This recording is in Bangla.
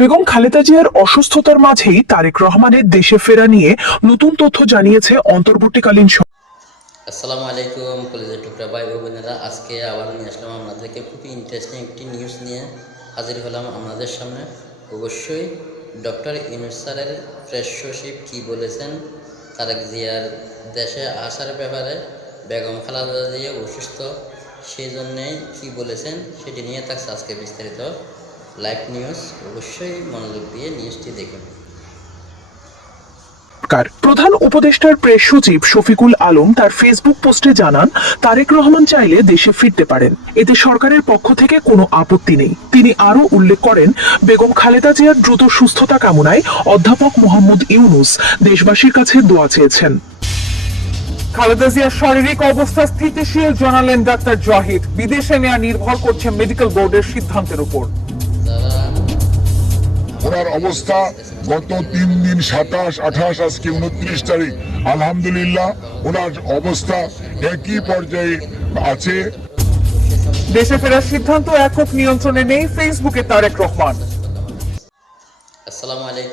বেগম খালেদা জিয়ার অসুস্থতার মাঝেই তারেক রহমানের দেশে ফেরা নিয়ে নতুন তথ্য জানিয়েছে অন্তর্বর্তীকালীন আসসালামু আলাইকুম কলেজের টুকরা ভাই বোনেরা। আজকে আবার নিয়ে আসলাম আপনাদেরকে খুবই ইন্টারেস্টিং একটি নিউজ নিয়ে হাজির হলাম আপনাদের সামনে। অবশ্যই ডক্টর ইউনুস স্যারের ফ্রেশোশিপ কী বলেছেন, তারেক জিয়ার দেশে আসার ব্যাপারে, বেগম খালেদা জিয়া অসুস্থ, সেই জন্যেই কী বলেছেন, সেটি নিয়ে থাকছে আজকে বিস্তারিত। লাইভ নিউজ অবশ্যই মনোযোগ দিয়ে নিউজটি দেখুন। প্রধান উপদেষ্টার প্রেস সচিব শফিকুল আলম তার ফেসবুক পোস্টে জানান তারেক রহমান চাইলে দেশে ফিরতে পারেন। এতে সরকারের পক্ষ থেকে কোনো আপত্তি নেই। তিনি আরও উল্লেখ করেন বেগম খালেদা জিয়ার দ্রুত সুস্থতা কামনায় অধ্যাপক মোহাম্মদ ইউনুস দেশবাসীর কাছে দোয়া চেয়েছেন। খালেদা জিয়ার শারীরিক অবস্থা স্থিতিশীল জানালেন ডাক্তার জাহিদ। বিদেশে নেওয়া নির্ভর করছে মেডিকেল বোর্ডের সিদ্ধান্তের উপর। ওনার অবস্থা গত তিন দিন সাতাশ আঠাশ আজকে উনত্রিশ তারিখ। আলহামদুলিল্লাহ ওনার অবস্থা একই পর্যায়ে আছে। দেশে ফেরার সিদ্ধান্ত একক নিয়ন্ত্রণে নেই ফেসবুকে তারেক রহমান। আসসালামু আলাইকুম।